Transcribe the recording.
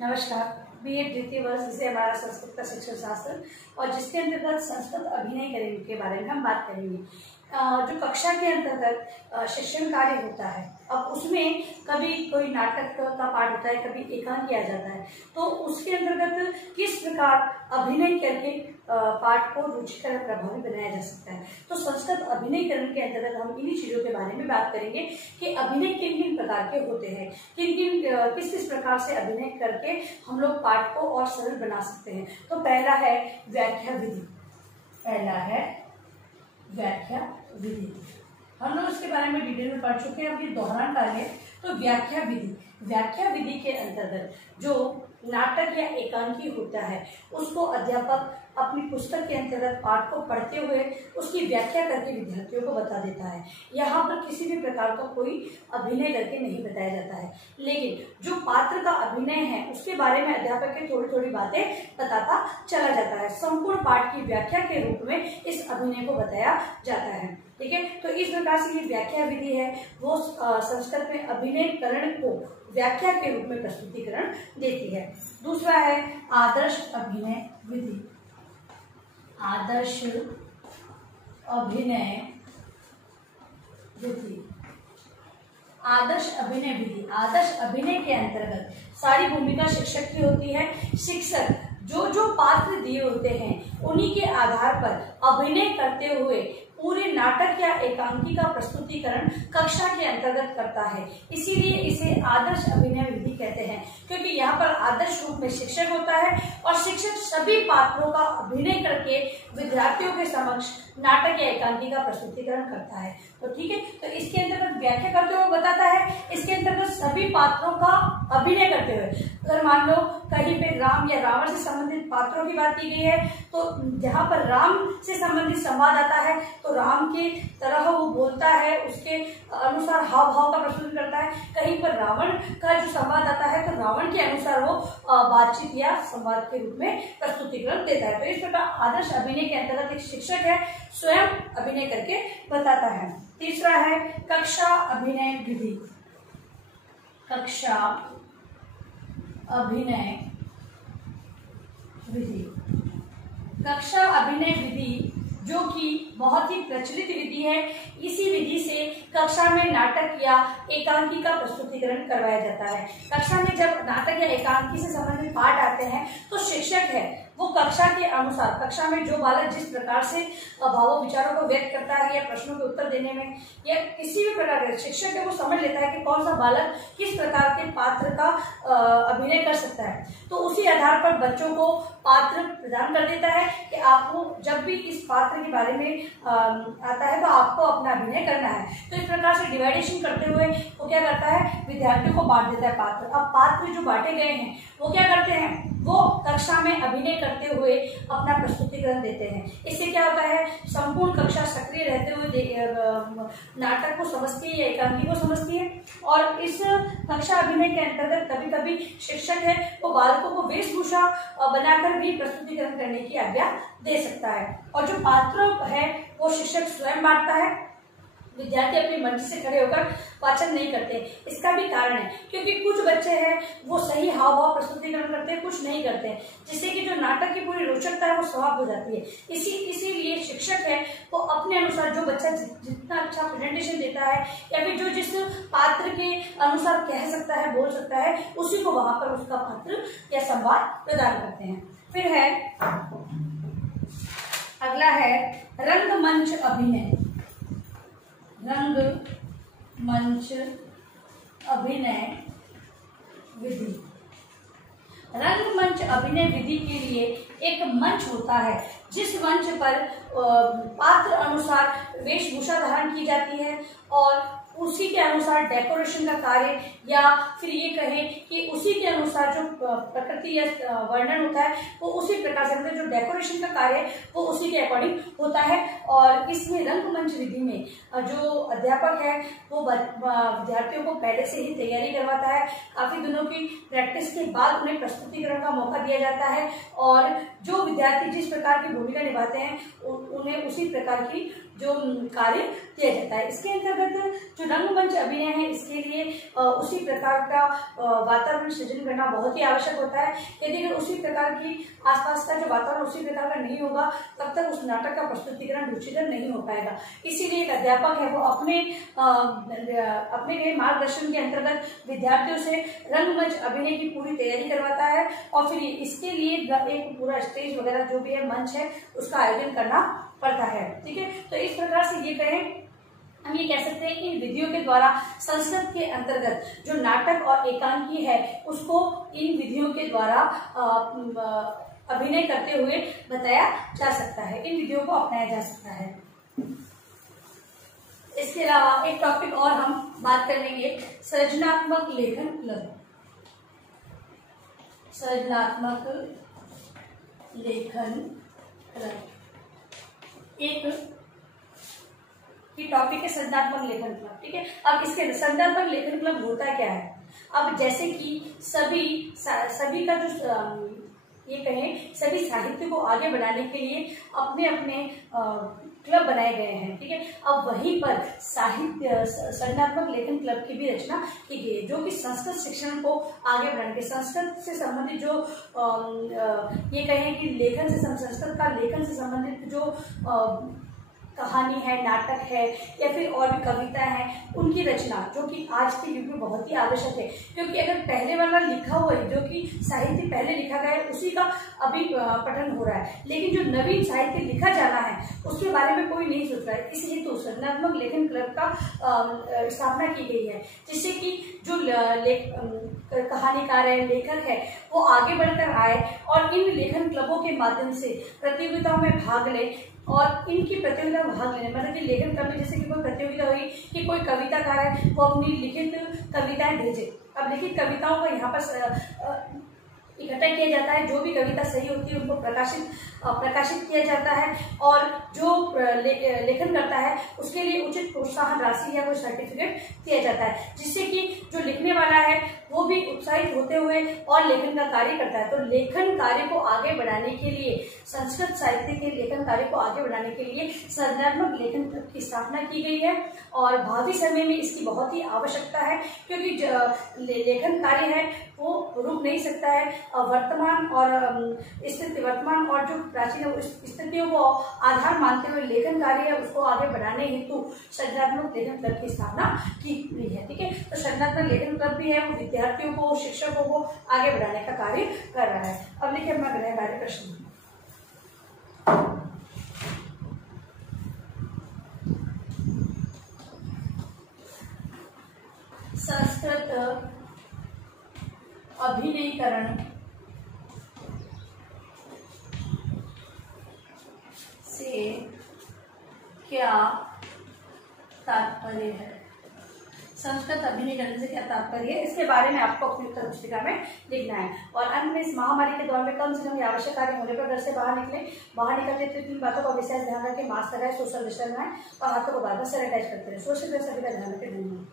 नमस्कार। बीएड द्वितीय वर्ष जिसे हमारा संस्कृत का शिक्षण शास्त्र और जिसके अंतर्गत संस्कृत अभिनय करेंगे के बारे में हम बात करेंगे। जो कक्षा के अंतर्गत शिक्षण कार्य होता है, अब उसमें कभी कोई नाटक का पाठ होता है, कभी एकांकी आ जाता है, तो उसके अंतर्गत किस प्रकार अभिनय करके पाठ को रुचिकर प्रभावी बनाया जा सकता है। तो संस्कृत अभिनयकरण के अंतर्गत हम इन्हीं चीजों के बारे में बात करेंगे कि अभिनय किन किन प्रकार के होते हैं, किस किस प्रकार से अभिनय करके हम लोग पाठ को और सरल बना सकते हैं। तो पहला है व्याख्या विधि। हम लोग इसके बारे में डिटेल में पढ़ चुके हैं, अब ये दोहरान का है। तो व्याख्या विधि के अंतर्गत जो नाटक या एकांकी होता है, उसको अध्यापक अपनी पुस्तक के अंतर्गत पाठ को पढ़ते हुए उसकी व्याख्या करके विद्यार्थियों को बता देता है। यहाँ पर किसी भी प्रकार का कोई अभिनय करके नहीं बताया जाता है, लेकिन जो पात्र का अभिनय है उसके बारे में अध्यापक के थोड़ी थोड़ी बातें बताता चला जाता है। संपूर्ण पाठ की व्याख्या के रूप में इस अभिनय को बताया जाता है। ठीक है, तो इस प्रकार से ये व्याख्या विधि है, वो संस्कृत में अभिनयकरण को व्याख्या के रूप में प्रस्तुतिकरण देती है। दूसरा है आदर्श अभिनय विधि। आदर्श अभिनय के अंतर्गत सारी भूमिका शिक्षक की होती है। शिक्षक जो पात्र दिए होते हैं उन्हीं के आधार पर अभिनय करते हुए पूरे नाटक या एकांकी का प्रस्तुतिकरण कक्षा के अंतर्गत करता है। इसीलिए इसे आदर्श अभिनय विधि कहते हैं, क्योंकि यहाँ पर आदर्श रूप में शिक्षक होता है और शिक्षक सभी पात्रों का अभिनय करके विद्यार्थियों के समक्ष नाटक या एकांकी का प्रस्तुतिकरण करता है। तो ठीक है, तो इसके अंतर्गत व्याख्या करते हुए बताता है, इसके अंतर्गत सभी पात्रों का अभिनय करते हुए। अगर मान लो कहीं पे राम या रावण से संबंधित पात्रों की बात की गई है, तो जहाँ पर राम से संबंधित संवाद आता है तो राम के तरह वो बोलता है, उसके अनुसार हाव भाव का प्रस्तुत करता है। कहीं पर रावण का जो संवाद आता है तो रावण के अनुसार वो बातचीत या संवाद के रूप में प्रस्तुतिकरण देता है। तो इस प्रकार आदर्श अभिनय के अंतर्गत एक शिक्षक है, स्वयं अभिनय करके बताता है। तीसरा है कक्षा अभिनय विधि। कक्षा अभिनय विधि जो कि बहुत ही प्रचलित विधि है। इसी विधि से कक्षा में नाटक या एकांकी का प्रस्तुतिकरण करवाया जाता है। कक्षा में जब नाटक या एकांकी से संबंधित पाठ आते हैं तो शिक्षक है वो कक्षा के अनुसार, कक्षा में जो बालक जिस प्रकार से भावों विचारों को व्यक्त करता है या प्रश्नों के उत्तर देने में या किसी भी प्रकार के, शिक्षक है वो समझ लेता है कि कौन सा बालक किस प्रकार के पात्र का अभिनय कर सकता है। तो उसी आधार पर बच्चों को पात्र प्रदान कर देता है कि आपको जब भी इस पात्र के बारे में आता है तो आपको अपना अभिनय करना है। तो इस प्रकार से डिवाइडेशन करते हुए वो क्या करता है, विद्यार्थियों को बांट देता है पात्र। अब पात्र जो बांटे गए हैं वो क्या करते हैं, वो कक्षा में अभिनय करते हुए अपना प्रस्तुतिकरण देते हैं। इससे क्या होता है, संपूर्ण कक्षा सक्रिय रहते हुए नाटक को समझती है या एकांकी को समझती है। और इस कक्षा अभिनय के अंतर्गत कभी कभी शिक्षक है वो बालकों को वेशभूषा बनाकर भी प्रस्तुतिकरण करने की आज्ञा दे सकता है। और जो पात्र है वो शिक्षक स्वयं बांटता है, विद्यार्थी अपनी मर्जी से खड़े होकर वाचन नहीं करते। इसका भी कारण है क्योंकि कुछ बच्चे हैं वो सही हाव भाव प्रस्तुतिकरण करते हैं, कुछ नहीं करते हैं, जिससे कि जो नाटक की पूरी रोचकता है वो समाप्त हो जाती है। इसीलिए शिक्षक है वो अपने अनुसार जो बच्चा जितना अच्छा प्रेजेंटेशन देता है या फिर जो जिस पात्र के अनुसार कह सकता है, बोल सकता है, उसी को वहां पर उसका पात्र या संवाद प्रदान करते हैं। फिर है अगला है रंगमंच अभिनय। रंगमंच अभिनय विधि। रंगमंच अभिनय विधि के लिए एक मंच होता है जिस मंच पर पात्र अनुसार वेशभूषा धारण की जाती है और उसी के अनुसार डेकोरेशन का कार्य या फिर ये कहें कि उसी के अनुसार जो प्रकृति या वर्णन होता है वो उसी प्रकार से, मतलब जो डेकोरेशन का कार्य वो उसी के अकॉर्डिंग होता है। और इसमें रंगमंच विधि में जो अध्यापक है वो विद्यार्थियों को पहले से ही तैयारी करवाता है। काफी दिनों की प्रैक्टिस के बाद उन्हें प्रस्तुतिकरण का मौका दिया जाता है और जो विद्यार्थी जिस प्रकार की भूमिका निभाते हैं उन्हें उसी प्रकार की जो कार्य किया जाता है। इसके अंतर्गत जो रंगमंच अभिनय है इसके लिए उसी प्रकार का वातावरण सृजन करना बहुत ही आवश्यक होता है। यदि अगर उसी प्रकार की आसपास का जो वातावरण उसी प्रकार का नहीं होगा तब तक उस नाटक का प्रस्तुतिकरण रुचिकर नहीं हो पाएगा। इसीलिए एक अध्यापक है वो अपने गए मार्गदर्शन के अंतर्गत विद्यार्थियों से रंगमंच अभिनय की पूरी तैयारी करवाता है और फिर इसके लिए एक पूरा स्टेज वगैरह जो भी है मंच है उसका आयोजन करना पड़ता है। ठीक है, तो इस प्रकार से ये कहें हम ये कह सकते हैं कि इन विधियों के द्वारा संस्कृत के अंतर्गत जो नाटक और एकांकी है उसको इन विधियों के द्वारा अभिनय करते हुए बताया जा सकता है, इन विधियों को अपनाया जा सकता है। इसके अलावा एक टॉपिक और हम बात कर लेंगे, सृजनात्मक लेखन क्लब। सृजनात्मक लेखन क्लब एक टॉपिक है, सृजनात्मक लेखन क्लब। ठीक है, अब इसके सृजनात्मक लेखन क्लब होता क्या है? अब जैसे कि सभी का जो ये कहें सभी साहित्य को आगे बढ़ाने के लिए अपने अपने क्लब बनाए गए हैं। ठीक है, अब वहीं पर साहित्य सृजनात्मक लेखन क्लब की भी रचना की गई है जो कि संस्कृत शिक्षण को आगे बढ़ाने के, संस्कृत से संबंधित जो ये कहें कि संस्कृत का लेखन से संबंधित जो कहानी है, नाटक है या फिर और भी कविता है उनकी रचना जो कि आज के युग में बहुत ही आवश्यक है। क्योंकि अगर पहले वाला लिखा हुआ है जो कि साहित्य पहले लिखा गया है उसी का अभी पठन हो रहा है, लेकिन जो नवीन साहित्य लिखा जाना है उसके बारे में कोई नहीं सोच रहा है। इसलिए तो सृजनात्मक लेखन क्लब का स्थापना की गई है जिससे कि जो कहानीकार है, लेखक है वो आगे बढ़कर आए और इन लेखन क्लबों के माध्यम से प्रतियोगिताओं में भाग ले और इनकी प्रतियोगिता में भाग लेने मतलब कि लेखन क्लब में जैसे कि कोई प्रतियोगिता हुई कि कोई कविताकार है वो अपनी लिखित कविताएं भेजे। अब लिखित कविताओं को यहाँ पर इकट्ठा किया जाता है, जो भी कविता सही होती है उनको प्रकाशित किया जाता है और जो लेखन करता है उसके लिए उचित प्रोत्साहन राशि या कोई सर्टिफिकेट दिया जाता है जिससे कि जो लिखने वाला है वो भी उत्साहित होते हुए और लेखन का कार्य करता है। तो लेखन कार्य को आगे बढ़ाने के लिए, संस्कृत साहित्य के लेखन कार्य को आगे बढ़ाने के लिए सृजनात्मक लेखन क्लब की स्थापना की गई है और भावी समय में इसकी बहुत ही आवश्यकता है क्योंकि लेखन कार्य है वो रुक नहीं सकता है। वर्तमान और जो प्राचीन स्थितियों को आधार मानते हुए लेखन कार्य है उसको आगे बढ़ाने हेतु सृजनात्मक लेखन क्लब की स्थापना की गई है। ठीक है, तो सृजनात्मक लेखन क्लब भी है वो विद्यार्थियों को, शिक्षकों को आगे बढ़ाने का कार्य कर रहा है। अब देखिए अपना गृह कार्य प्रश्न। संस्कृत अभिनयीकरण से क्या तात्पर्य है? संस्कृत अभिनयीकरण से क्या तात्पर्य है, इसके बारे में आपको अपनी उत्तर पुस्तिका में लिखना है। और अंत में इस महामारी के दौर में कम से कम आवश्यक कार्य होने पर घर से बाहर निकलते तो 3 बातों का विशेष ध्यान रखें। मास्क लगाए, सोशल डिस्टेंस बनाए और हाथों को बार बार सैनिटाइज करते रहे। सोशल सभी का ध्यान रखें। धन्यवाद।